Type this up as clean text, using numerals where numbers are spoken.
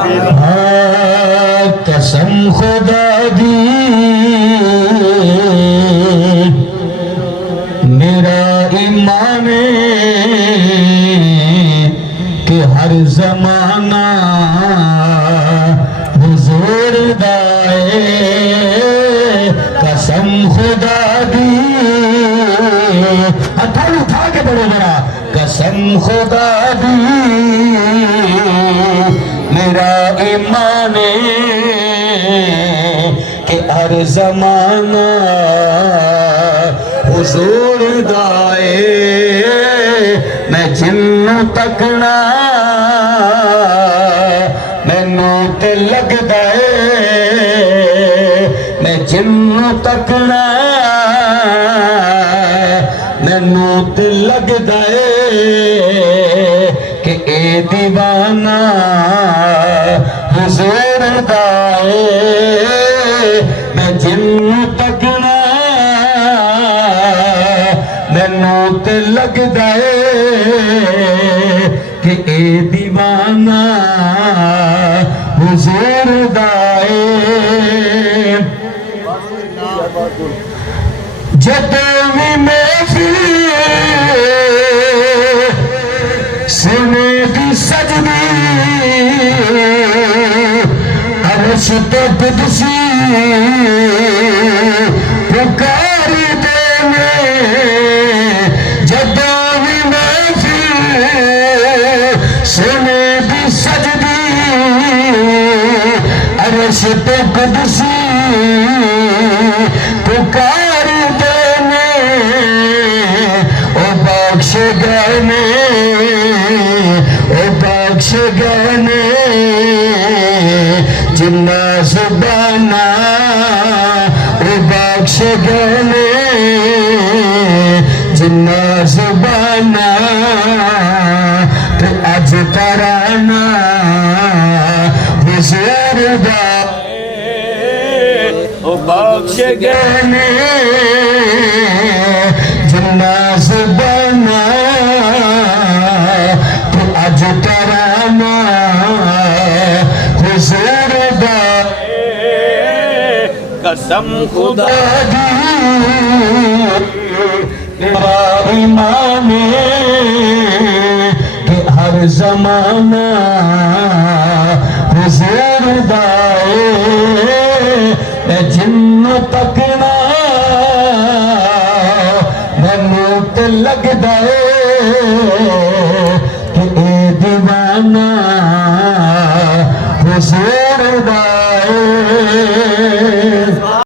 हाँ कसम खुदा दी मेरा ईमान कि हर जमाना हुजूर दाए कसम खुदा दी हथाल उठा के बड़ो बड़ा कसम खुदा दी मेरा ईमान कि हर जमाना हुजूर दाए मैं जिन्नू तकना मैनू ते लगदा मैं जिन्नू तकना मैनू ते लगदा कि ए दीवाना हुजूर दाए मैं जिन्नू तकना मैनू ते लगदा कि ए दीवाना हुजूर दाए जदों भी महफिल सुने दी सजदी अर्श ते कुदसी पुकार देने जदों भी महफिल सुने दी सजदी अर्श ते कुदसी पुकार देने ओ बख्श गने ओ बख्श गने जिन्ना जुबाना ओ बख्श गने जिन्ना जुबाना ते अज तराना हुजूर दा ओ बख्श गने जिन्ना जुबाना तो अज तराना हुजूर दा कसम खुदा दी मेरा ईमान कि हर जमाना हुजूर दाए मैं जिन्नू तकना मैनू ते लगदा कि ए दीवाना हुजूर दा